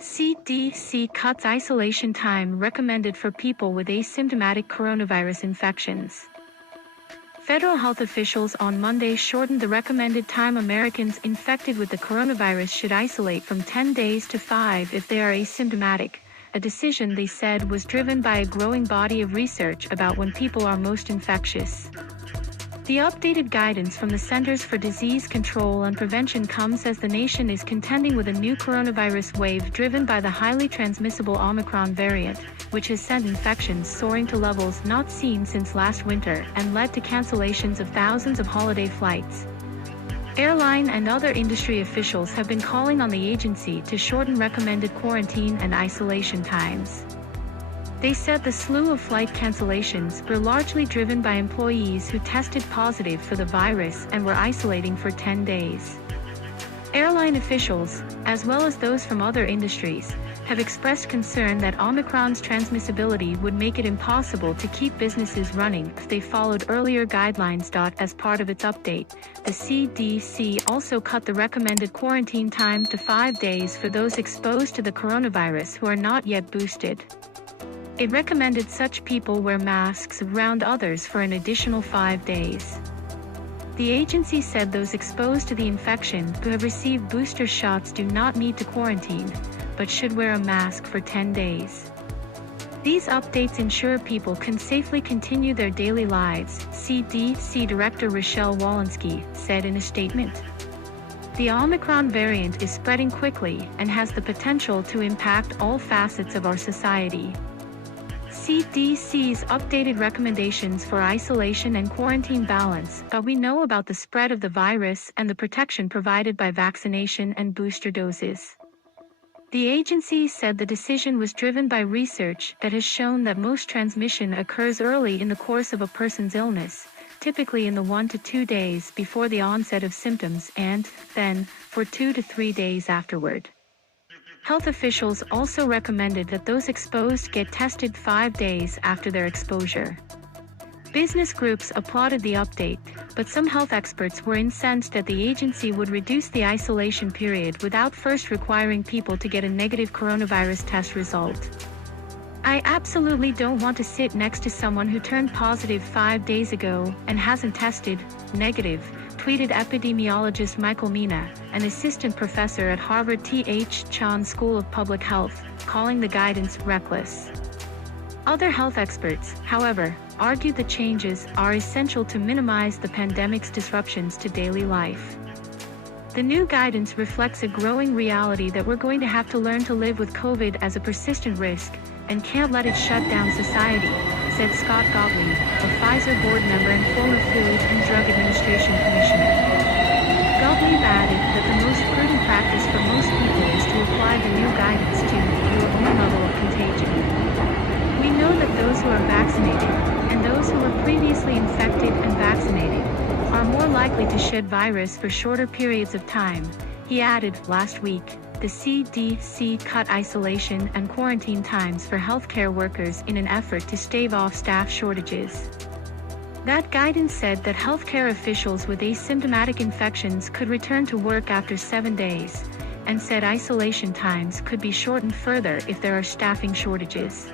CDC cuts isolation time recommended for people with asymptomatic coronavirus infections. Federal health officials on Monday shortened the recommended time Americans infected with the coronavirus should isolate from 10 days to 5 if they are asymptomatic, a decision they said was driven by a growing body of research about when people are most infectious. The updated guidance from the Centers for Disease Control and Prevention comes as the nation is contending with a new coronavirus wave driven by the highly transmissible Omicron variant, which has sent infections soaring to levels not seen since last winter and led to cancellations of thousands of holiday flights. Airline and other industry officials have been calling on the agency to shorten recommended quarantine and isolation times. They said the slew of flight cancellations were largely driven by employees who tested positive for the virus and were isolating for 10 days. Airline officials, as well as those from other industries, have expressed concern that Omicron's transmissibility would make it impossible to keep businesses running if they followed earlier guidelines. As part of its update, the CDC also cut the recommended quarantine time to 5 days for those exposed to the coronavirus who are not yet boosted. It recommended such people wear masks around others for an additional 5 days. The agency said those exposed to the infection who have received booster shots do not need to quarantine, but should wear a mask for 10 days. These updates ensure people can safely continue their daily lives, CDC Director Rochelle Walensky said in a statement. The Omicron variant is spreading quickly and has the potential to impact all facets of our society. CDC's updated recommendations for isolation and quarantine balance, but we know about the spread of the virus and the protection provided by vaccination and booster doses. The agency said the decision was driven by research that has shown that most transmission occurs early in the course of a person's illness, typically in the 1 to 2 days before the onset of symptoms and, then, for 2 to 3 days afterward. Health officials also recommended that those exposed get tested 5 days after their exposure. Business groups applauded the update, but some health experts were incensed that the agency would reduce the isolation period without first requiring people to get a negative coronavirus test result. "I absolutely don't want to sit next to someone who turned positive 5 days ago and hasn't tested negative," tweeted epidemiologist Michael Mina, an assistant professor at Harvard T.H. Chan School of Public Health, calling the guidance reckless. Other health experts, however, argued the changes are essential to minimize the pandemic's disruptions to daily life. The new guidance reflects a growing reality that we're going to have to learn to live with COVID as a persistent risk, and can't let it shut down society, said Scott Gottlieb, a Pfizer board member and former Food and Drug Administration commissioner. Gottlieb added that the most prudent practice for most people is to apply the new guidance to your own level of contagion. "We know that those who are vaccinated, and those who were previously infected and vaccinated, are more likely to shed virus for shorter periods of time," he added. Last week, the CDC cut isolation and quarantine times for healthcare workers in an effort to stave off staff shortages. That guidance said that healthcare officials with asymptomatic infections could return to work after 7 days, and said isolation times could be shortened further if there are staffing shortages.